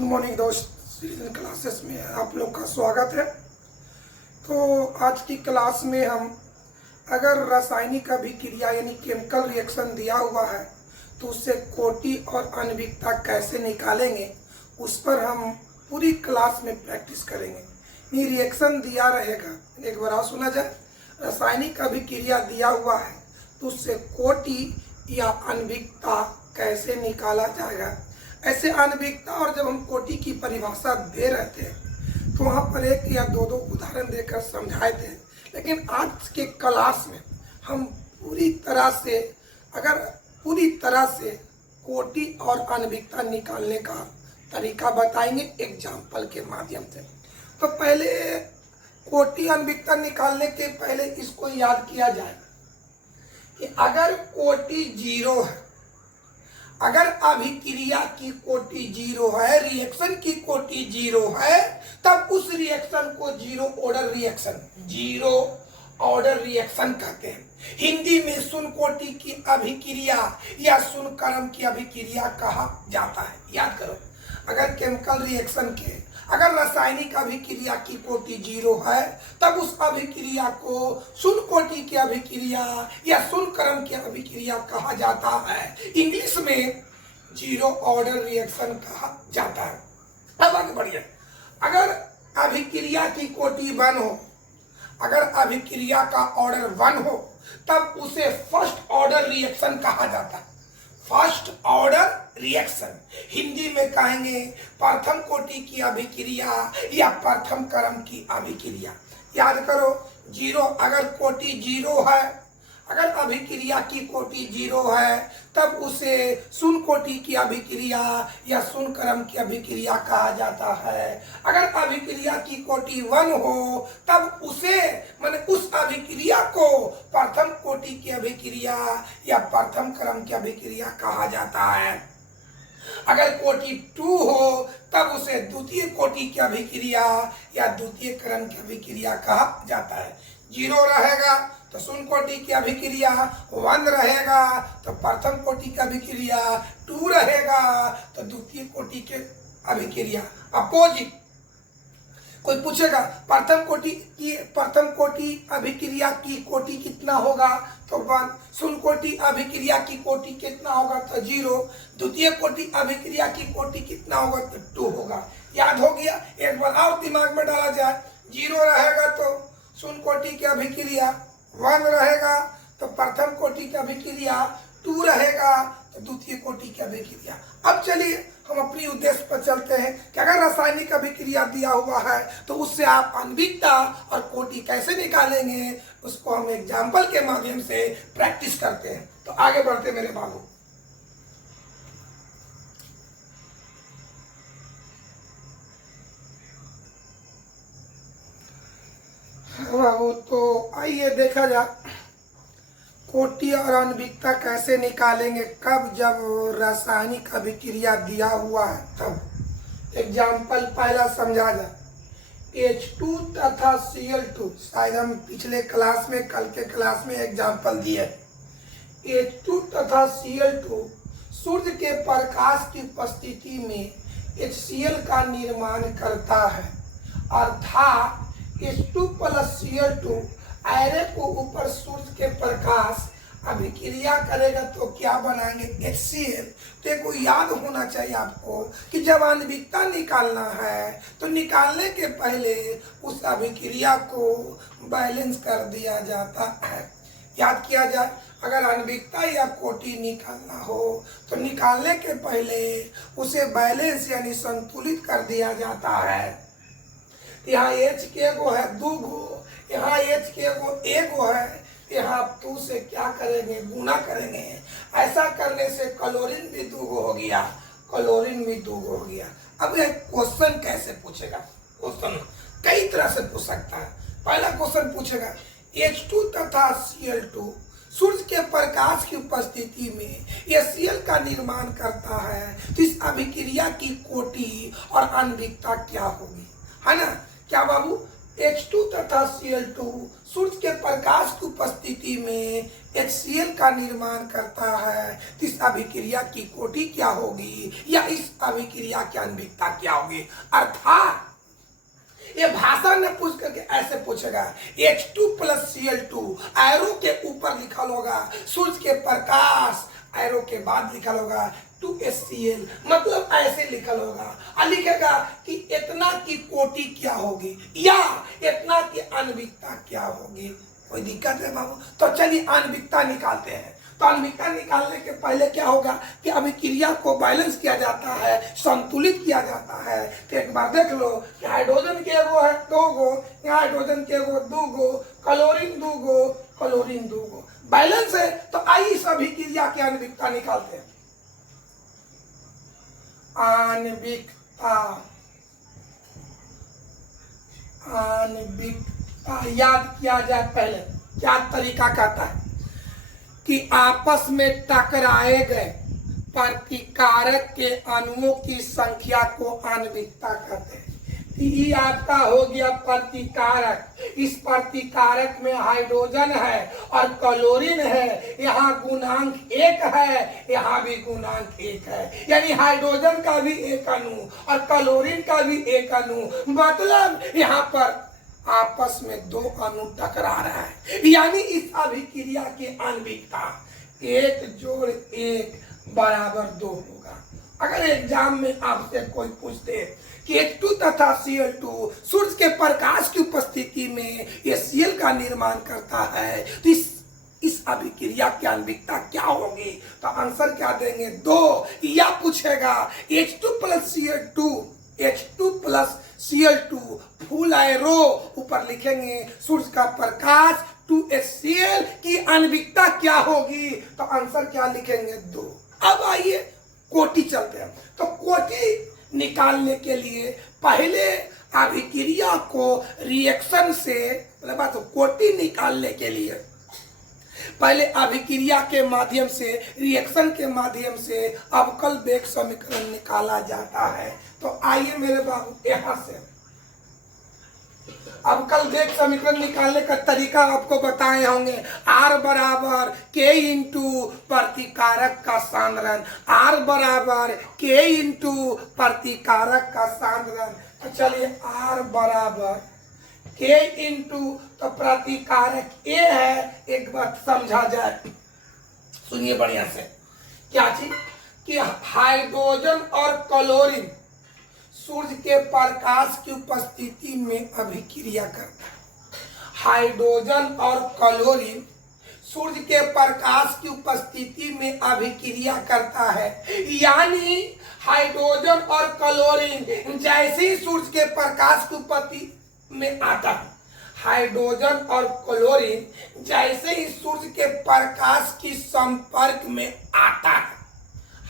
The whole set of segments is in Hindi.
गुड मॉर्निंग दोस्त, सीरीज क्लासेस में आप लोग का स्वागत है। तो आज की क्लास में हम अगर रासायनिक अभिक्रिया यानी केमिकल रिएक्शन दिया हुआ है तो उससे कोटि और आणविकता कैसे निकालेंगे उस पर हम पूरी क्लास में प्रैक्टिस करेंगे। ये रिएक्शन दिया रहेगा, एक बार और सुना जाए। रासायनिक अभिक्रिया दिया हुआ है तो उससे कोटि या आणविकता कैसे निकाला जाएगा। ऐसे आणविकता और जब हम कोटि की परिभाषा दे रहे थे तो वहाँ पर एक या दो उदाहरण देकर समझाए थे, लेकिन आज के क्लास में हम पूरी तरह से कोटि और आणविकता निकालने का तरीका बताएंगे एग्जाम्पल के माध्यम से। तो पहले कोटि आणविकता निकालने के पहले इसको याद किया जाए कि अगर कोटि जीरो है, अगर अभिक्रिया की कोटि जीरो है, रिएक्शन की कोटि जीरो है, तब उस रिएक्शन को जीरो ऑर्डर रिएक्शन कहते हैं। हिंदी में शून्य कोटि की अभिक्रिया या शून्य क्रम की अभिक्रिया कहा जाता है। याद करो, अगर केमिकल रिएक्शन के अगर रासायनिक अभिक्रिया की कोटि जीरो है तब उस अभिक्रिया को शून्य कोटि की अभिक्रिया या शून्य क्रम की अभिक्रिया कहा जाता है। इंग्लिश में जीरो ऑर्डर रिएक्शन कहा जाता है। अब आगे बढ़िए, अगर अभिक्रिया की कोटि 1 हो, अगर अभिक्रिया का ऑर्डर 1 हो तब उसे फर्स्ट ऑर्डर रिएक्शन कहा जाता है। फर्स्ट ऑर्डर रिएक्शन हिंदी में कहेंगे प्रथम कोटि की अभिक्रिया या प्रथम क्रम की अभिक्रिया। याद करो, जीरो अगर कोटि जीरो है, अगर अभिक्रिया की कोटि जीरो है तब उसे शून्य कोटि की अभिक्रिया या शून्य क्रम की अभिक्रिया कहा जाता है। अगर अभिक्रिया की कोटि 1 हो तब उसे माने उस अभिक्रिया को प्रथम कोटि की अभिक्रिया या प्रथम क्रम की अभिक्रिया कहा जाता है। अगर कोटि 2 हो तब उसे द्वितीय कोटि की अभिक्रिया या द्वितीय क्रम की अभिक्रिया कहा जाता है। जीरो रहेगा तो शून्य कोटि की अभिक्रिया, 1 रहेगा तो प्रथम कोटि की अभिक्रिया, 2 रहेगा तो द्वितीय कोटि के अभिक्रिया। अपोजिट कोई पूछेगा प्रथम कोटि अभिक्रिया की कोटि कितना होगा तो 1, शून्य कोटि अभिक्रिया की कोटि कितना होगा तो 0, द्वितीय कोटि अभिक्रिया की कोटि कितना होगा तो 2 होगा। याद हो गया? एक बार और दिमाग में डाला जाए, 0 रहेगा तो शून्य कोटि की अभिक्रिया, 1 रहेगा तो प्रथम कोटि की अभिक्रिया, 2 रहेगा तो द्वितीय कोटि की अभिक्रिया। अब चलिए हम अपनी उद्देश्य पर चलते हैं कि अगर रासायनिक अभिक्रिया दिया हुआ है तो उससे आप आणविकता और कोटि कैसे निकालेंगे, उसको हम एग्जाम्पल के माध्यम से प्रैक्टिस करते हैं। तो आगे बढ़ते मेरे बाबू। बाबू तो आइए देखा जाए कोटि और आणविकता कैसे निकालेंगे, कब जब रासायनिक अभिक्रिया दिया हुआ है तब। एग्जाम्पल पहला समझा जाए, H2 तथा Cl2, शायद हम पिछले क्लास में कल के क्लास में एग्जाम्पल दिए। H2 तथा Cl2 सूर्य के प्रकाश की उपस्थिति में HCl का निर्माण करता है, अर्थात H2 + Cl2 एरे को ऊपर सूर्य के प्रकाश अभिक्रिया करेगा तो क्या बनाएंगे, HCl। देखो याद होना चाहिए आपको कि जब आणविकता निकालना है तो निकालने के पहले उस अभिक्रिया को बैलेंस कर दिया जाता है। याद किया जाए, अगर आणविकता या कोटि निकालना हो तो निकालने के पहले उसे बैलेंस यानी संतुलित कर दिया जाता है। यहाँ H के गो है 2 गो, यहाँ H के गो 1 गो है, यहाँ 2 से क्या करेंगे, गुना करेंगे। ऐसा करने से क्लोरीन भी 2 गो हो गया, क्लोरीन भी 2 गो हो गया। अब ये क्वेश्चन कैसे पूछेगा, क्वेश्चन कई तरह से पूछ सकता है। पहला क्वेश्चन पूछेगा H2 तथा Cl2 सूर्य के प्रकाश की उपस्थिति में HCl का निर्माण करता है, तो इस अभिक्रिया की कोटि और आणविकता क्या होगी, है ना। क्या बाबू, H2 तथा Cl2 सूर्य के प्रकाश की उपस्थिति में HCl का निर्माण करता है तो इस अभिक्रिया की कोटि क्या होगी या इस अभिक्रिया की आणविकता क्या होगी। अर्थात ये भाषा ने पूछ करके ऐसे पूछेगा H2+Cl2 एरो के ऊपर लिखा होगा सूर्य के प्रकाश, एरो के बाद लिखा होगा 2HCl, मतलब ऐसे लिखा होगा और लिखेगा कि इतना की कोटि क्या होगी या इतना की आणविकता क्या होगी। कोई दिक्कत है बाबू? तो चलिए आणविकता निकालते हैं। तो आणविकता निकालने के पहले क्या होगा कि अभिक्रिया को बैलेंस किया जाता है, संतुलित किया जाता है। तो एक बार देख लो कि हाइड्रोजन के एगो है 2 गो, हाइड्रोजन के एगो 2 गो, क्लोरीन 2 गो, क्लोरीन 2 गो, बैलेंस है। तो आइए इस अभिक्रिया की आणविकता निकालते हैं। आणविकता, आणविकता याद किया जाए पहले क्या तरीका कहता है कि आपस में टकराए गए प्रतिकारक के अणुओं की संख्या को आणविकता कहते हैं। ये आपका हो गया प्रतिकारक। इस प्रतिकारक में हाइड्रोजन है और क्लोरीन है, यहाँ गुणांक 1 है, यहाँ भी गुणांक 1 है, यानी हाइड्रोजन का भी एक अणु और क्लोरीन का भी एक अणु, मतलब यहाँ पर आपस में 2 अणु टकरा रहा है। यानी इस अभिक्रिया की आणविकता 1 जोड़ 1 बराबर 2 होगा। अगर एग्जाम में आपसे कोई पूछते कि H2 तथा Cl2 सूर्य के प्रकाश की उपस्थिति में HCl का निर्माण करता है तो इस अभिक्रिया की आणविकता क्या होगी, तो आंसर क्या देंगे 2। या पूछेगा H2+Cl2 फुल एरो ऊपर लिखेंगे सूर्य का प्रकाश 2HCl की आणविकता क्या होगी, तो आंसर क्या लिखेंगे 2। अब आइए कोटि चलते हैं। तो कोटि निकालने के लिए पहले अभिक्रिया को रिएक्शन से, मतलब कोटि निकालने के लिए पहले अभिक्रिया के माध्यम से, रिएक्शन के माध्यम से अवकल वेग समीकरण निकाला जाता है। तो आइए मेरे बाबू यहां से अवकल वेग समीकरण निकालने का तरीका आपको बताए होंगे। R बराबर K इंटू प्रतिकारक का सांद्रण, R बराबर K इंटू प्रतिकारक का सांद्रण। तो चलिए R बराबर K इंटू, तो प्रतिकारक A है, एक बात समझा जाए, सुनिए बढ़िया से। क्या चीज कि हाइड्रोजन और क्लोरीन सूर्य के प्रकाश की उपस्थिति में अभिक्रिया करता है। हाइड्रोजन और क्लोरीन सूर्य के प्रकाश की उपस्थिति में अभिक्रिया करता है। यानी हाइड्रोजन और क्लोरीन जैसे ही सूर्य के प्रकाश की उपस्थिति में आता है, हाइड्रोजन और क्लोरीन जैसे ही सूर्य के प्रकाश की संपर्क में आता है,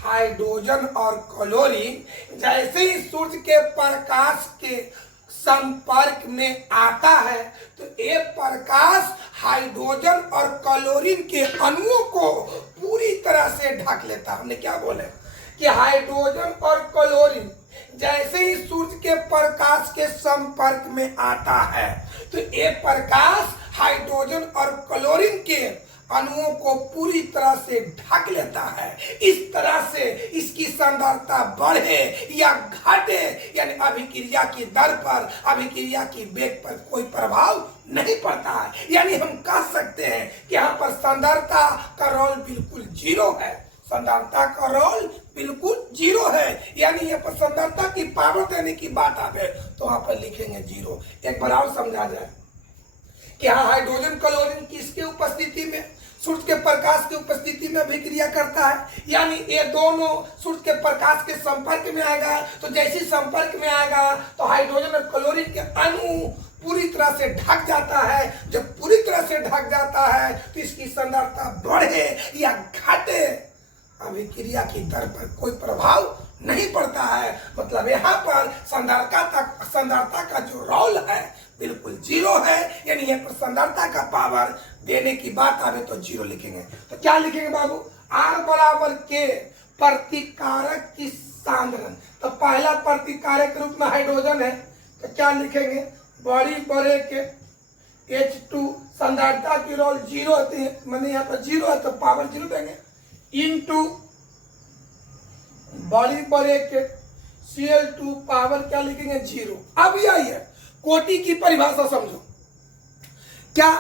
हाइड्रोजन और क्लोरीन जैसे ही सूर्य के प्रकाश के संपर्क में आता है तो ये प्रकाश हाइड्रोजन और क्लोरीन के अणुओं को पूरी तरह से ढक लेता। हमने क्या बोले कि हाइड्रोजन और क्लोरीन जैसे ही सूर्य के प्रकाश के संपर्क में आता है तो ये प्रकाश हाइड्रोजन और क्लोरीन के अणुओं को पूरी तरह से ढक लेता है। इस तरह से इसकी सांद्रता बढ़े या घटे, यानी अभिक्रिया की दर पर, अभिक्रिया की वेग पर कोई प्रभाव नहीं पड़ता है। यानी हम कह सकते हैं कि यहाँ पर सांद्रता का रोल बिल्कुल 0 है। सांद्रता का रोल बिल्कुल 0 है, यानी यहाँ पर सांद्रता की पावर देने की बात आवे तो वहां पर लिखेंगे 0। एक बार और समझा जाए कि हाँ, हाइड्रोजन क्लोरीन किसके उपस्थिति में, सूर्य के प्रकाश की उपस्थिति में अभिक्रिया करता है। यानी ये दोनों सूर्य के प्रकाश के संपर्क में आएगा, तो जैसे संपर्क में आएगा तो हाइड्रोजन और क्लोरीन के अणु पूरी तरह से ढक जाता है। जब पूरी तरह से ढक जाता है तो इसकी सांद्रता बढ़े या घटे, अभिक्रिया की दर पर कोई प्रभाव नहीं पड़ता है। मतलब यहाँ पर सांद्रता का जो रोल है बिल्कुल 0 है, यानी यहाँ पर सांद्रता का पावर देने की बात आवे तो 0 लिखेंगे। तो क्या लिखेंगे बाबू, R बराबर K प्रतिकारक की सांद्रण। तो पहला प्रतिकारक रूप में हाइड्रोजन है तो क्या लिखेंगे, बड़ी बड़े के H2 सांद्रता की रोल जीरो होती है, मैंने यहाँ पर जीरो है तो पावर जीरो देंगे, इनटू बड़ी ब्रैकेट Cl2 पावर क्या लिखेंगे जीरो। अब यही है कोटि की परिभाषा समझो। क्या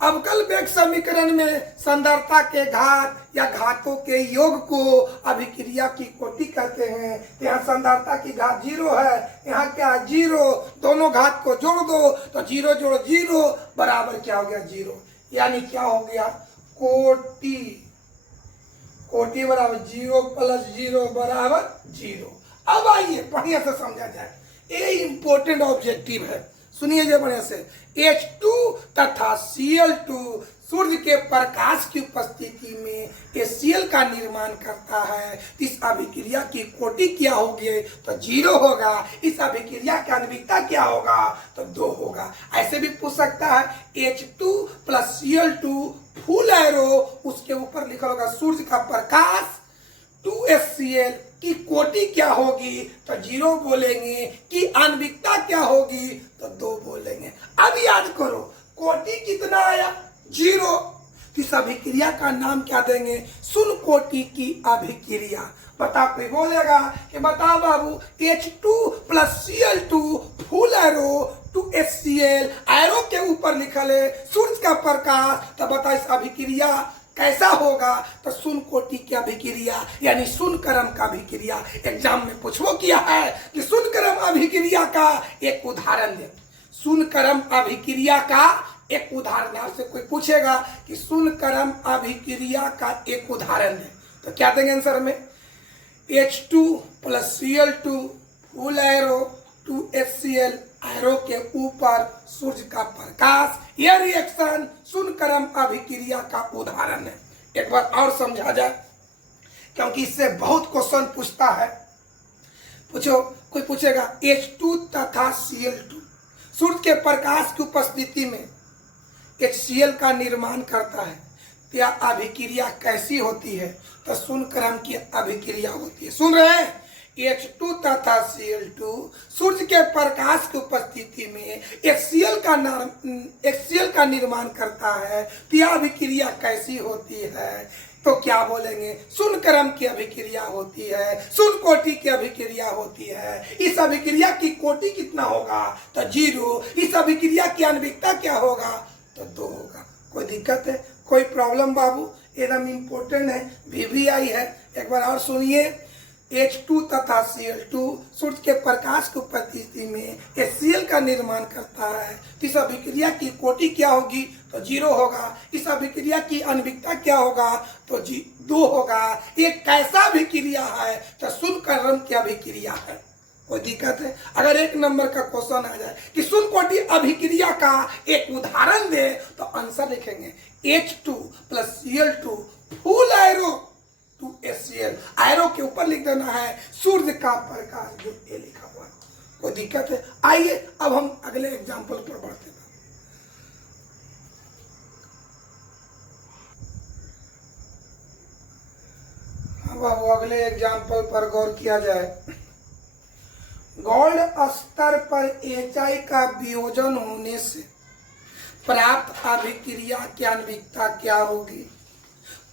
अवकल वेग समीकरण में सांद्रता के घात या घातों के योग को अभिक्रिया की कोटि कहते हैं। यहाँ सांद्रता की घात जीरो है, यहाँ क्या है जीरो, दोनों घात को जोड़ दो तो जीरो जोड़ जीरो बराबर क्या हो गया जीरो, यानी क्या हो गया कोटि, कोटि बराबर जीरो प्लस जीरो बराबर जीरो। अब आइए बढ़िया से समझा जाए, ये इंपॉर्टेंट ऑब्जेक्टिव है, सुनिए जो बढ़िया से। H2 तथा Cl2 सूर्य के प्रकाश की उपस्थिति में HCl का निर्माण करता है। इस अभिक्रिया की कोटि क्या होगी तो जीरो होगा, इस अभिक्रिया की आणविकता क्या होगा तो 2 होगा। ऐसे भी पूछ सकता है H2 plus Cl2 full arrow, उसके ऊपर लिखा होगा सूर्य का प्रकाश 2HCl की कोटि क्या होगी तो जीरो बोलेंगे, कि आणविकता क्या होगी तो 2 बोलेंगे। अब याद करो कोटि कितना आया जीरो, इस अभिक्रिया का नाम क्या देंगे शून्य कोटि की अभिक्रिया। बता कोई बोलेगा कि बता बाबू H2 plus Cl2 full arrow 2HCl arrow के ऊपर लिखल है सूर्य का प्रकाश, तो बता इस अभिक्रिया कैसा होगा तो शून्य कोटि की अभिक्रिया यानी शून्य क्रम का अभिक्रिया। एग्जाम में पूछो किया है कि शून्य क्रम अभिक्रिया का एक उदाहरण दे, शून्य क्रम अभिक्रिया का एक उदाहरण। आपसे कोई पूछेगा कि शून्य क्रम अभिक्रिया का एक उदाहरण दे तो क्या देंगे आंसर में H2 plus Cl2 full arrow 2HCl arrow के ऊपर सूर्य का प्रकाश, यह रिएक्शन शून्य क्रम अभिक्रिया का उदाहरण है। एक बार और समझा जाए क्योंकि इससे बहुत क्वेश्चन पूछता है। पूछो कोई पूछेगा H2 तथा Cl2 सूर्य के प्रकाश की उपस्थिति में HCl का निर्माण करता है, क्या अभिक्रिया कैसी होती है तो शून्य क्रम की अभिक्रिया होती है। सुन रहे हैं H2 तथा Cl2 सूर्य के प्रकाश की उपस्थिति में HCl का निर्माण करता है, यह अभिक्रिया कैसी होती है तो क्या बोलेंगे शून्य क्रम की अभिक्रिया होती है, शून्य कोटि की अभिक्रिया होती है। इस अभिक्रिया की कोटि कितना होगा तो जीरो, इस अभिक्रिया की आणविकता क्या होगा तो 2 होगा। कोई दिक्कत है, कोई प्रॉब्लम बाबू, एकदम इम्पोर्टेंट है, VVI है। एक बार और सुनिए H2 तथा Cl2 सूर्य के प्रकाश की उपस्थिति में HCl का निर्माण करता है, इस अभिक्रिया की कोटि क्या होगी तो जीरो होगा, इस अभिक्रिया की आणविकता क्या होगा तो 2 होगा। ये कैसा अभिक्रिया है तो शून्य क्रम की अभिक्रिया है। कोई दिक्कत है, अगर 1 नंबर का क्वेश्चन आ जाए कि शून्य कोटि अभिक्रिया का एक उदाहरण दे तो आंसर लिखेंगे H2 plus Cl2 full arrow 2HCl arrow के ऊपर लिख देना है सूर्य का प्रकाश, जो ए लिखा हुआ है। कोई दिक्कत है, आइए अब हम अगले एग्जाम्पल पर बढ़ते हैं। अब अगले एग्जाम्पल पर गौर किया जाए। गोल्ड स्तर पर HI का वियोजन होने से प्राप्त अभिक्रिया की आणविकता क्या होगी,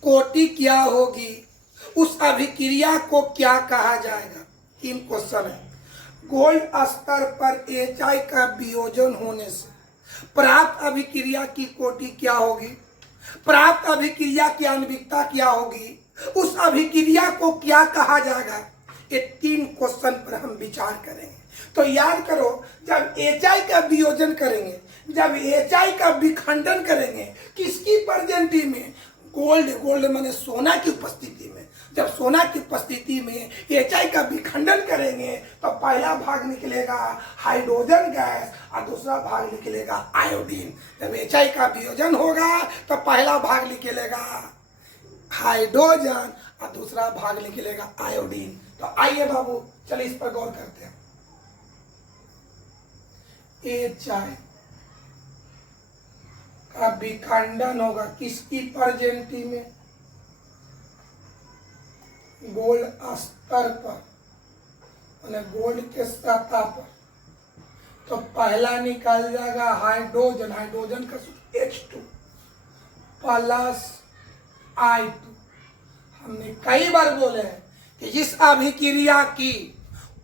कोटि क्या होगी, उस अभिक्रिया को क्या कहा जाएगा। 3 क्वेश्चन है। गोल्ड स्तर पर HI का वियोजन होने से प्राप्त अभिक्रिया की कोटि क्या होगी, प्राप्त अभिक्रिया की आणविकता क्या होगी, उस अभिक्रिया को क्या कहा जाएगा। ये 3 क्वेश्चन पर हम विचार करेंगे। तो याद करो जब HI का वियोजन करेंगे, जब HI का विखंडन करेंगे किसकी प्रेजेंटी में, गोल्ड माने सोना की उपस्थिति में, जब सोना की उपस्थिति में HI का विखंडन करेंगे तो पहला भाग निकलेगा हाइड्रोजन गैस और दूसरा भाग निकलेगा आयोडीन। जब HI का वियोजन होगा तो पहला भाग निकलेगा हाइड्रोजन और दूसरा भाग निकलेगा आयोडीन। तो आइए बाबू चलिए इस पर गौर करते हैं। HI का विखंडन होगा किसकी प्रेजेंटी में, गोल्ड स्तर पर, गोल्ड के सतह पर तो पहला निकल जाएगा हाइड्रोजन, हाइड्रोजन का सूत्र H2 प्लस I2। हमने कई बार बोले हैं कि जिस अभिक्रिया की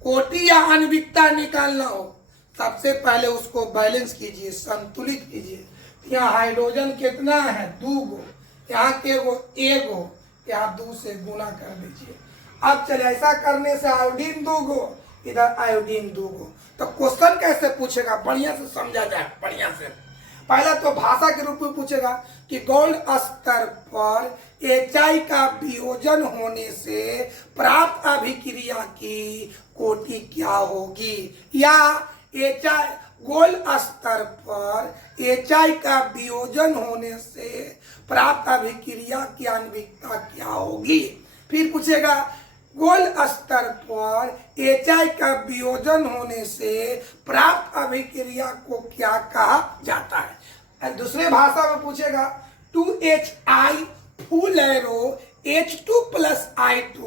कोटि या आणविकता निकालना हो सबसे पहले उसको बैलेंस कीजिए, संतुलित कीजिए। यहाँ हाइड्रोजन कितना है 2 गो, यहाँ के वो 1 गो, यहाँ 2 से गुना कर दीजिए। अब चले ऐसा करने से आयोडीन 2 गो, इधर आयोडीन 2 गो। तो क्वेश्चन कैसे पूछेगा, बढ़िया से समझा जाए। बढ़िया से पहला तो भाषा के रूप में पूछेगा कि गोल्ड स्तर पर HI का वियोजन होने से प्राप्त अभिक्रिया की कोटि क्या होगी, या HI गोल्ड स्तर पर HI का वियोजन होने से प्राप्त अभिक्रिया की आणविकता क्या होगी। फिर पूछेगा गोल्ड स्तर पर HI का वियोजन होने से प्राप्त अभिक्रिया को क्या कहा जाता है। दूसरे भाषा में पूछेगा 2HI full arrow H2 plus I2,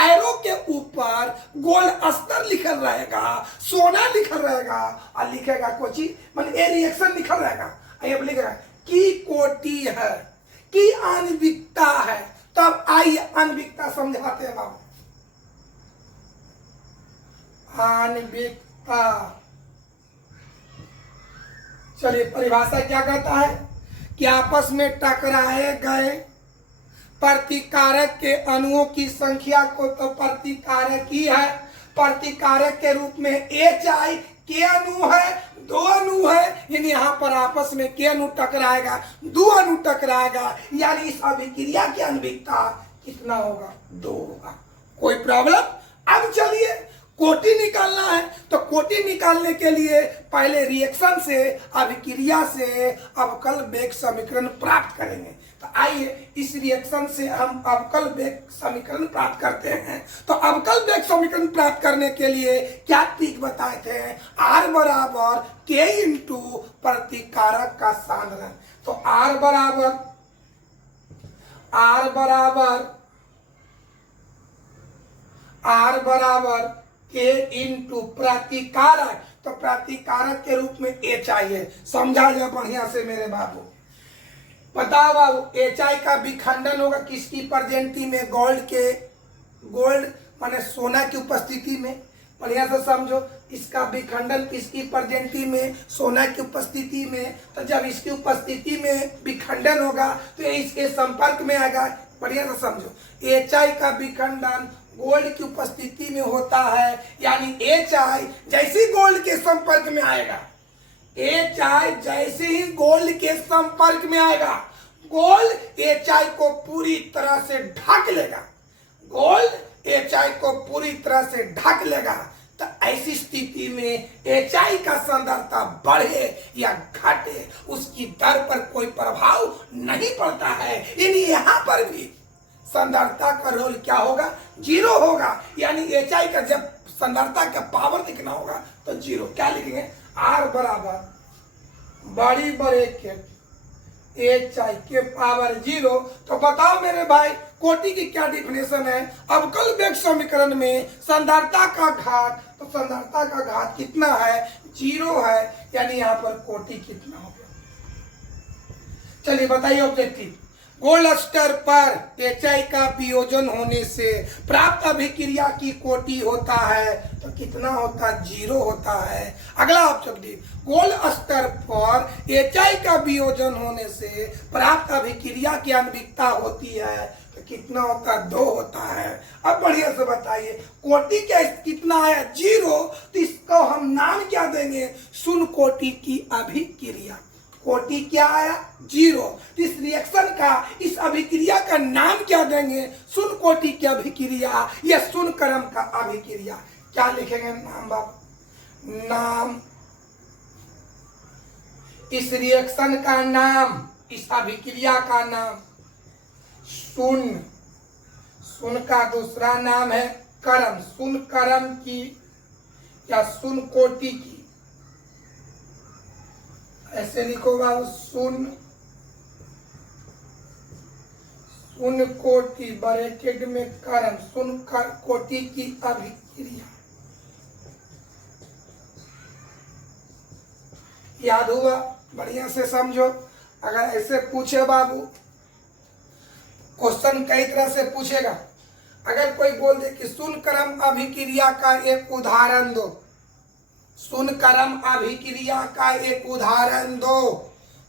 arrow के ऊपर गोल्ड स्तर लिखल रहेगा, सोना लिखल रहेगा, और लिखेगा कोची मतलब ए रिएक्शन लिखल रहेगा। अब लिखेगा की कोटि है, की आणविकता है। तब आई आणविकता समझाते हैं बाबू। आणविकता, चलिए परिभाषा क्या कहता है कि आपस में टकराए गए प्रतिकारक के अणुओं की संख्या को तो प्रतिकारक ही है, प्रतिकारक के रूप में HI के अणु है, 2 अणु है, यानी यहाँ पर आपस में के अणु टकराएगा, 2 अणु टकराएगा, यानी इस अभिक्रिया की आणविकता कितना होगा 2 होगा। कोई प्रॉब्लम। अब चलिए कोटि निकालना है, तो कोटि निकालने के लिए पहले रिएक्शन से अभिक्रिया से अवकल वेग समीकरण प्राप्त करेंगे। तो आइए इस रिएक्शन से हम अवकल वेग समीकरण प्राप्त करते हैं। तो अवकल वेग समीकरण प्राप्त करने के लिए क्या ट्रिक बताए थे, R बराबर K इंटू प्रतिकारक का सांद्रण। तो R बराबर K इंटू प्रतिकारक, तो प्रतिकारक के रूप में HI है। समझा जाए बढ़िया से मेरे बाबू। बताओ बाबू HI का विखंडन होगा किसकी प्रेजेंटी में, गोल्ड माने सोना की उपस्थिति में। बढ़िया से समझो, इसका विखंडन किसकी प्रेजेंटी में, सोना की उपस्थिति में। तो जब इसकी उपस्थिति में विखंडन होगा तो ये इसके संपर्क में आएगा। बढ़िया से समझो, HI का विखंडन गोल्ड की उपस्थिति में होता है, यानी HI जैसे ही गोल्ड के संपर्क में आएगा, HI जैसे ही गोल्ड के संपर्क में आएगा, गोल्ड HI को पूरी तरह से ढक लेगा, गोल्ड HI को पूरी तरह से ढक लेगा। तो ऐसी स्थिति में HI का सांद्रता बढ़े या घटे उसकी दर पर कोई प्रभाव नहीं पड़ता है, यानी यहाँ पर भी सांद्रता का रोल क्या होगा 0 होगा। यानी HI का जब सांद्रता का पावर दिखना होगा तो 0। क्या लिखेंगे, R बराबर बड़ी ब्रैकेट HI के पावर 0। तो बताओ मेरे भाई कोटि की क्या डिफिनेशन है। अवकल वेग समीकरण में सांद्रता का घात, तो सांद्रता का घात कितना है 0 है, यानी यहाँ पर कोटि कितना होगा। चलिए बताइए ऑब्जेक्टिव। गोल्ड स्तर पर HI का वियोजन होने से प्राप्त अभिक्रिया की कोटि होता है, तो कितना होता है 0 होता है। अगला ऑब्जेक्टिव, गोल्ड स्तर पर HI का वियोजन होने से प्राप्त अभिक्रिया की आणविकता होती है, तो कितना होता है 2 होता है। अब बढ़िया से बताइए कोटि क्या कितना है 0, तो इसको हम नाम क्या देंगे, शून्य कोटि की अभिक्रिया। कोटि क्या आया 0, इस रिएक्शन का, इस अभिक्रिया का नाम क्या देंगे, शून्य कोटि की अभिक्रिया या शून्य क्रम का अभिक्रिया। क्या लिखेंगे नाम बाबू, नाम इस रिएक्शन का नाम, इस अभिक्रिया का नाम शून्य, शून्य का दूसरा नाम है क्रम, शून्य क्रम की या शून्य कोटि की। ऐसे लिखो बाबू, शून्य कोटि ब्रैकेट में क्रम, शून्य कोटि की अभिक्रिया। याद हुआ? बढ़िया से समझो। अगर ऐसे पूछे बाबू, क्वेश्चन कई तरह से पूछेगा। अगर कोई बोल दे कि सुन क्रम अभिक्रिया का एक उदाहरण दो, सुन क्रम अभिक्रिया का एक उदाहरण दो,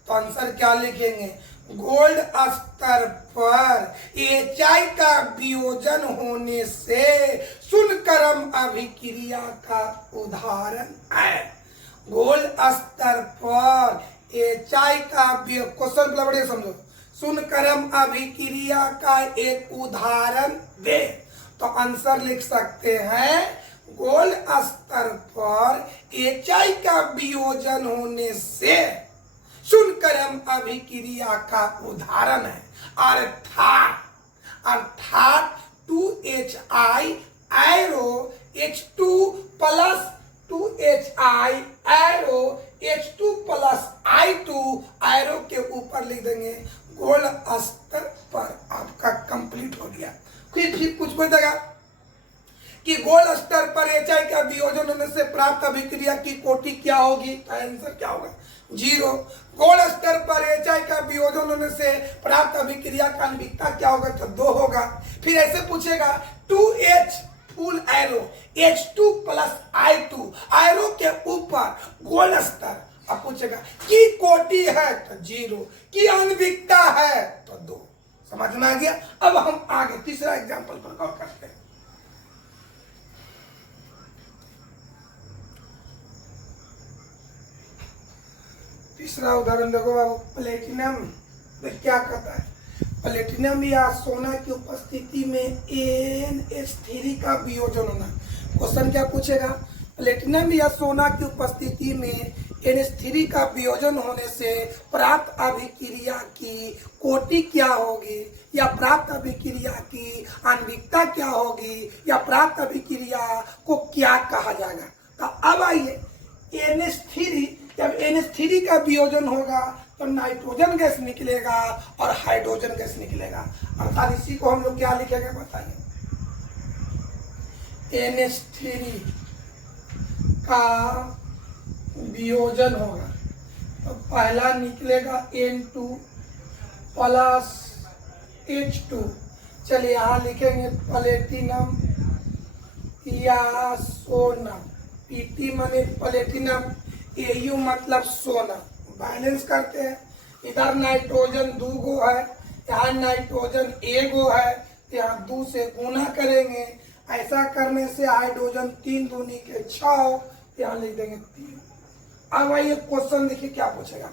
तो आंसर क्या लिखेंगे? गोल्ड स्तर पर HI का वियोजन होने से सुन क्रम अभिक्रिया का उदाहरण है। गोल्ड स्तर पर HI का क्वेश्चन बढ़िया समझो, सुन क्रम अभिक्रिया का एक उदाहरण दे, तो आंसर लिख सकते हैं गोल्ड स्तर पर HI का वियोजन होने से सुन क्रम अभिक्रिया का उदाहरण है। अर्थात 2HI arrow H2 plus 2HI arrow H2 plus I2 arrow के ऊपर लिख देंगे गोल्ड स्तर पर। आपका कंप्लीट हो गया। फिर कुछ बताएगा कि गोल्ड स्तर पर HI का वियोजन होने से प्राप्त अभिक्रिया की कोटि क्या होगी? तो आंसर क्या होगा? 0। गोल्ड स्तर पर HI का वियोजन होने से प्राप्त अभिक्रिया का आणविकता क्या होगा? तो 2 होगा। फिर ऐसे पूछेगा 2H full arrow H2 plus I2 arrow के ऊपर गोल्ड स्तर, अब पूछेगा की कोटि है? तो 0। की आणविकता है? तो 2। समझ में आ गया? अब हम आगे तीसरा एग्जांपल पर गौर करते हैं। तीसरा उदाहरण देखो बाबू, प्लेटिनम में क्या कहता है? प्लेटिनम या सोना की उपस्थिति में NH3 का वियोजन होना। क्वेश्चन क्या पूछेगा? प्लेटिनम या सोना की उपस्थिति में NH3 का वियोजन होने से प्राप्त अभिक्रिया की कोटि क्या होगी, या प्राप्त अभिक्रिया की आणविकता क्या होगी, या प्राप्त अभिक्रिया को क्या कहा जाएगा? तो अब आइए, NH3, जब NH3 का वियोजन होगा तो नाइट्रोजन गैस निकलेगा और हाइड्रोजन गैस निकलेगा। अर्थात इसी को हम लोग क्या लिखेंगे बताइए? NH3 का वियोजन होगा तो पहला निकलेगा N2 प्लस H2। चलिए यहाँ लिखेंगे प्लेटिनम या सोना। PT माने प्लेटिनम, AU मतलब सोना। बैलेंस करते हैं, इधर नाइट्रोजन 2 गो है, यहाँ नाइट्रोजन 1 गो है, यहाँ 2 से गुना करेंगे। ऐसा करने से हाइड्रोजन 3 दूनी के 6, यहाँ लिख देंगे 3। अब आइए क्वेश्चन देखिए क्या पूछेगा।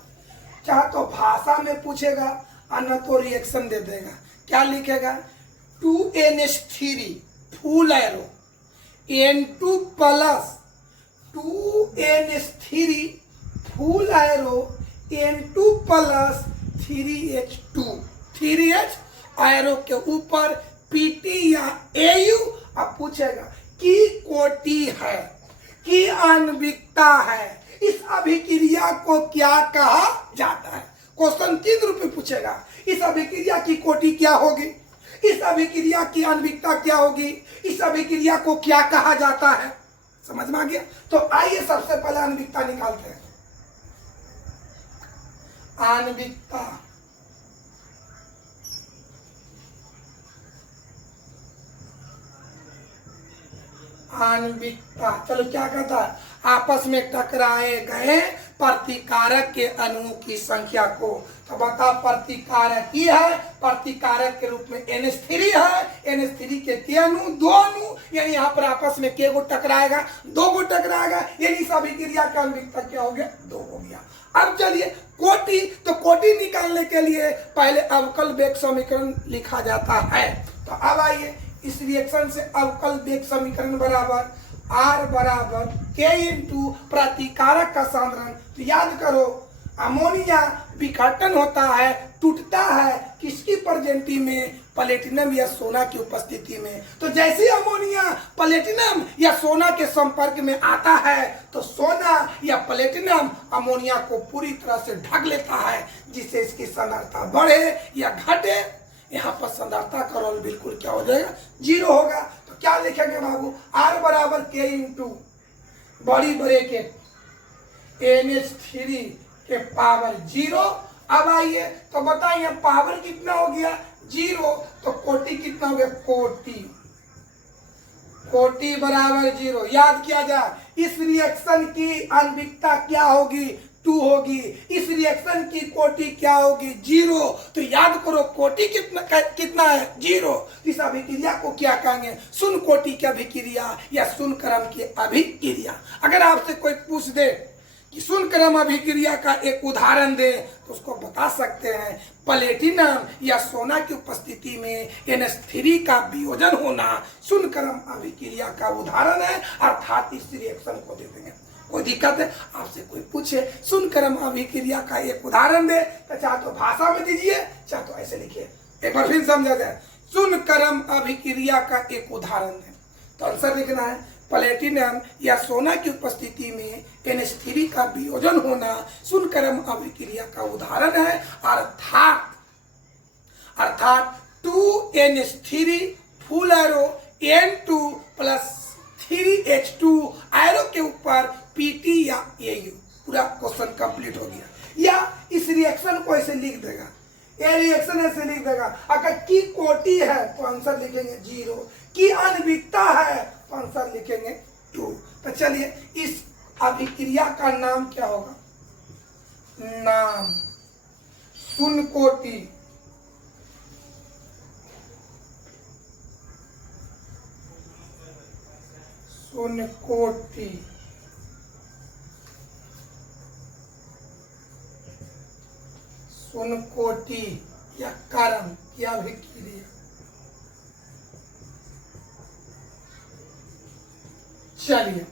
चाहे तो भाषा में पूछेगा और न तो रिएक्शन दे देगा। क्या लिखेगा? 2NH3 full arrow N2 plus 2NH3 full arrow N2 plus 3H2, 3H arrow के ऊपर PT या AU। अब पूछेगा की कोटि है, की आणविकता है, इस अभिक्रिया को क्या कहा जाता है? क्वेश्चन 3 रूप में पूछेगा। इस अभिक्रिया की कोटि क्या होगी, इस अभिक्रिया की आणविकता क्या होगी, इस अभिक्रिया को क्या कहा जाता है? समझ में आ गया? तो आइए सबसे पहले आणविकता निकालते हैं। आणविकता, आणविकता चलो क्या कहता है? आपस में टकराए गए प्रतिकारक के अणुओं की संख्या को। तो बता प्रतिकारक ही है, प्रतिकारक के रूप में NH3 है, NH3 के अणु 2 अणु, यानी यहाँ पर आपस में के गो टकराएगा? 2 गो टकराएगा, यानी इस अभिक्रिया का आणविकता क्या हो गया? 2 हो गया। अब चलिए कोटि, तो कोटि निकालने के लिए पहले अवकल वेग समीकरण लिखा जाता है। तो अब आइए इस रिएक्शन से अवकल वेग समीकरण बराबर R बराबर K इंटू प्रतिकारक का सांद्रण। तो याद करो, अमोनिया विघटन होता है, टूटता है किसकी प्रेजेंटी में? प्लेटिनम या सोना की उपस्थिति में। तो जैसे अमोनिया प्लेटिनम या सोना के संपर्क में आता है तो सोना या प्लेटिनम अमोनिया को पूरी तरह से ढक लेता है, जिससे इसकी सांद्रता बढ़े या घटे। यहाँ पर सांद्रता का रोल बिल्कुल क्या हो जाएगा? 0 होगा। तो क्या लिखेंगे बाबू? R बराबर K इंटू बड़ी ब्रैकेट NH3 के पावर 0। अब आइए तो बताइए पावर कितना हो गया 0, तो कोटि कितना हो गया, कोटि बराबर 0। याद किया जाए इस रिएक्शन की आणविकता क्या होगी, 2 होगी। इस रिएक्शन की कोटि क्या होगी, 0। तो याद करो कोटि कितना है, 0। इस अभिक्रिया को क्या कहेंगे, शून्य कोटि की अभिक्रिया या शून्य क्रम की अभिक्रिया। अगर आपसे कोई पूछ दे कि शून्य क्रम अभिक्रिया का एक उदाहरण दे तो उसको बता सकते हैं प्लेटिनम या सोना की उपस्थिति में NH3 का वियोजन होना शून्य क्रम अभिक्रिया का उदाहरण है, अर्थात इस रिएक्शन को दे देंगे। कोई दिक्कत है, आपसे कोई पूछे शून्य क्रम अभिक्रिया का एक उदाहरण दे तो चाहे तो भाषा में दीजिए चाहे तो ऐसे लिखिए। एक बार फिर समझा जाए, शून्य क्रम अभिक्रिया का एक उदाहरण दे तो आंसर लिखना है प्लेटिनम या सोना की उपस्थिति में NH3 का वियोजन होना शून्य क्रम अभिक्रिया का उदाहरण है, अर्थात 2NH3 full arrow N2 plus 3H2 arrow के ऊपर PT या AU। पूरा क्वेश्चन कंप्लीट हो गया। या इस रिएक्शन को ऐसे लिख देगा, ये रिएक्शन ऐसे लिख देगा। अगर की कोटि है तो आंसर लिखेंगे 0, की आणविकता है तो आंसर लिखेंगे 2। तो चलिए इस अभिक्रिया का नाम क्या होगा, नाम शून्य कोटि शून्य कोटि या क्रम की अभिक्रिया। चलिए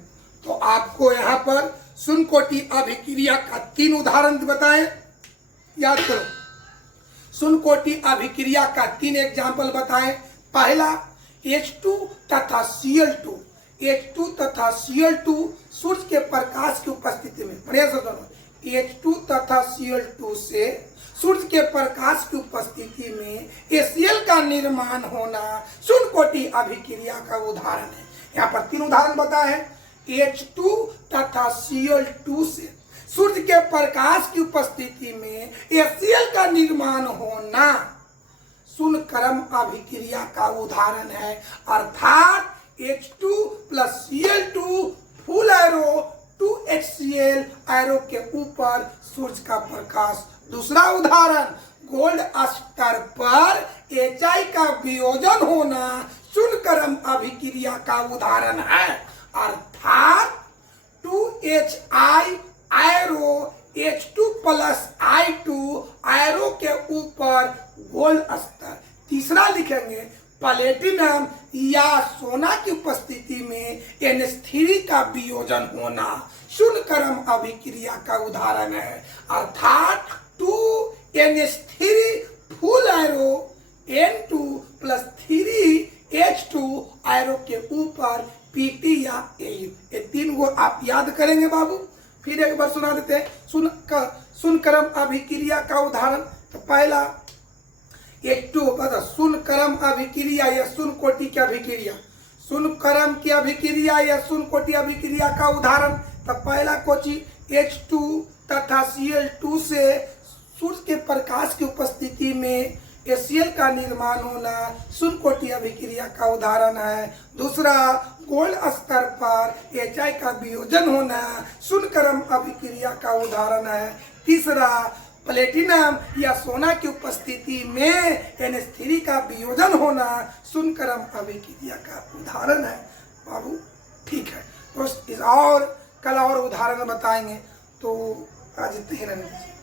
तो आपको यहाँ पर शून्य कोटि अभिक्रिया का 3 उदाहरण बताएं, याद करो। शून्य कोटि अभिक्रिया का 3 एग्जाम्पल बताएं। पहला H2 तथा Cl2, H2 तथा Cl2 सूर्य के प्रकाश की उपस्थिति में, बढ़िया से दोनों, H2 तथा Cl2 से सूर्य के प्रकाश की उपस्थिति में HCl का निर्माण होना शून्य कोटि अभिक्रिया का उदाहरण है। यहाँ पर 3 उदाहरण बताए हैं। H2 तथा Cl2 से सूर्य के प्रकाश की उपस्थिति में HCl का निर्माण होना शून्य क्रम अभिक्रिया का उदाहरण है, अर्थात H2 plus Cl2 full arrow 2HCl arrow के ऊपर सूर्य का प्रकाश। दूसरा उदाहरण गोल्ड स्तर पर HI का वियोजन होना शून्य क्रम अभिक्रिया का उदाहरण है, अर्थात 2HI arrow H2 plus I2 arrow के ऊपर गोल्ड स्तर। तीसरा लिखेंगे प्लेटिनम या सोना की उपस्थिति में NH3 का वियोजन होना शून्य क्रम अभिक्रिया का उदाहरण है, अर्थात 2NH3 full arrow N2 plus 3H2 arrow के ऊपर PT या AU। ये 3 को आप याद करेंगे बाबू। फिर एक बार सुना देते हैं शून्य क्रम अभिक्रिया का उदाहरण। तो पहला H2 शून्य क्रम अभिक्रिया या शून्य कोटि की अभिक्रिया, शून्य क्रम की अभिक्रिया या शून्य कोटि अभिक्रिया का उदाहरण। तो पहला कोटि H2 तथा Cl2 से सूर्य के प्रकाश की उपस्थिति में HCl का निर्माण होना शून्य कोटि अभिक्रिया का उदाहरण है। दूसरा गोल्ड स्तर पर HI का वियोजन होना शून्य क्रम अभिक्रिया का उदाहरण है। तीसरा प्लेटिनम या सोना की उपस्थिति में NH3 का वियोजन होना शून्य क्रम अभिक्रिया का उदाहरण है। बाबू ठीक है, तो और कल और उदाहरण बताएंगे। तो आज इतने ही रहने दीजिए।